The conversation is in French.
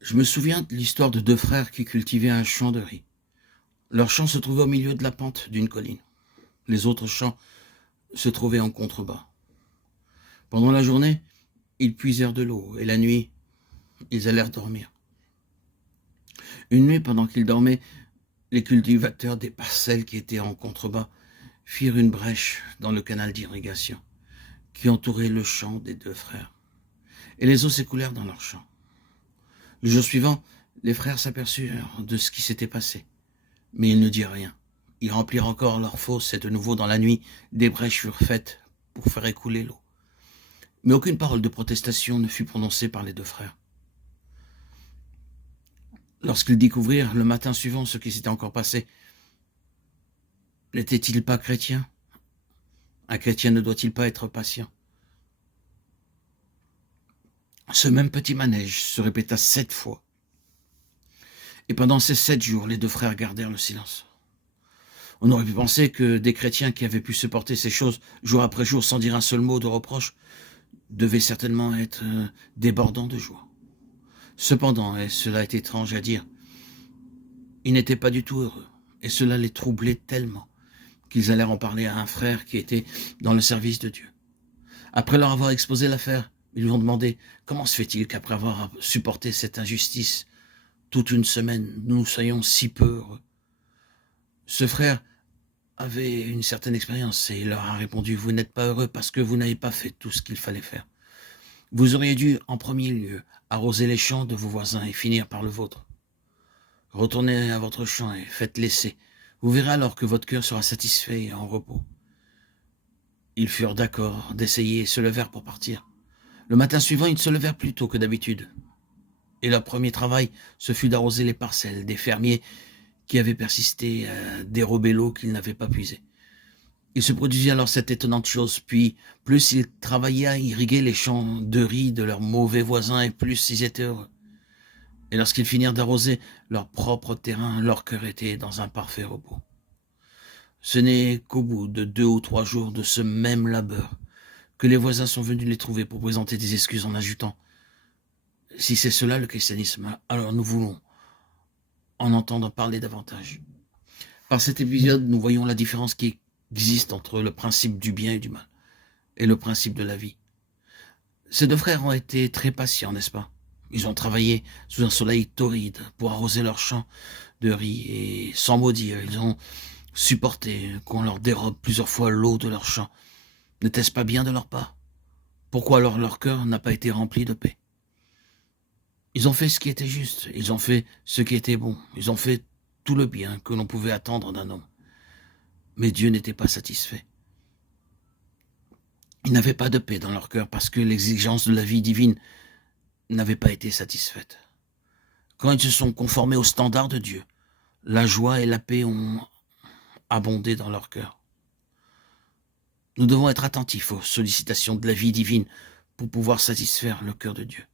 Je me souviens de l'histoire de deux frères qui cultivaient un champ de riz. Leur champ se trouvait au milieu de la pente d'une colline. Les autres champs se trouvaient en contrebas. Pendant la journée, ils puisèrent de l'eau et la nuit, ils allèrent dormir. Une nuit, pendant qu'ils dormaient, les cultivateurs des parcelles qui étaient en contrebas firent une brèche dans le canal d'irrigation qui entourait le champ des deux frères. Et les eaux s'écoulèrent dans leur champ. Le jour suivant, les frères s'aperçurent de ce qui s'était passé. Mais ils ne dirent rien. Ils remplirent encore leurs fosses et de nouveau dans la nuit, des brèches furent faites pour faire écouler l'eau. Mais aucune parole de protestation ne fut prononcée par les deux frères. Lorsqu'ils découvrirent le matin suivant ce qui s'était encore passé, n'était-il pas chrétien? Un chrétien ne doit-il pas être patient? Ce même petit manège se répéta 7 fois. Et pendant ces 7 jours, les deux frères gardèrent le silence. On aurait pu penser que des chrétiens qui avaient pu supporter ces choses jour après jour sans dire un seul mot de reproche devaient certainement être débordants de joie. Cependant, et cela est étrange à dire, ils n'étaient pas du tout heureux, et cela les troublait tellement qu'ils allèrent en parler à un frère qui était dans le service de Dieu. Après leur avoir exposé l'affaire, ils lui ont demandé comment se fait-il qu'après avoir supporté cette injustice toute une semaine, nous soyons si peu heureux. Ce frère avait une certaine expérience et il leur a répondu: vous n'êtes pas heureux parce que vous n'avez pas fait tout ce qu'il fallait faire. Vous auriez dû, en premier lieu, arroser les champs de vos voisins et finir par le vôtre. Retournez à votre champ et faites l'essai. Vous verrez alors que votre cœur sera satisfait et en repos. Ils furent d'accord d'essayer et se levèrent pour partir. Le matin suivant, ils se levèrent plus tôt que d'habitude. Et leur premier travail, ce fut d'arroser les parcelles des fermiers qui avaient persisté à dérober l'eau qu'ils n'avaient pas puisée. Il se produisit alors cette étonnante chose, puis plus ils travaillaient à irriguer les champs de riz de leurs mauvais voisins, et plus ils étaient heureux. Et lorsqu'ils finirent d'arroser leur propre terrain, leur cœur était dans un parfait repos. Ce n'est qu'au bout de 2 ou 3 jours de ce même labeur que les voisins sont venus les trouver pour présenter des excuses en ajoutant: si c'est cela le christianisme, alors nous voulons en entendre parler davantage. Par cet épisode, nous voyons la différence qui existe entre le principe du bien et du mal, et le principe de la vie. Ces deux frères ont été très patients, n'est-ce pas? Ils ont travaillé sous un soleil torride pour arroser leurs champs de riz, et sans maudire, ils ont supporté qu'on leur dérobe plusieurs fois l'eau de leur champ. N'était-ce pas bien de leur part? Pourquoi alors leur cœur n'a pas été rempli de paix? Ils ont fait ce qui était juste, ils ont fait ce qui était bon, ils ont fait tout le bien que l'on pouvait attendre d'un homme. Mais Dieu n'était pas satisfait. Ils n'avaient pas de paix dans leur cœur parce que l'exigence de la vie divine n'avait pas été satisfaite. Quand ils se sont conformés aux standards de Dieu, la joie et la paix ont abondé dans leur cœur. Nous devons être attentifs aux sollicitations de la vie divine pour pouvoir satisfaire le cœur de Dieu.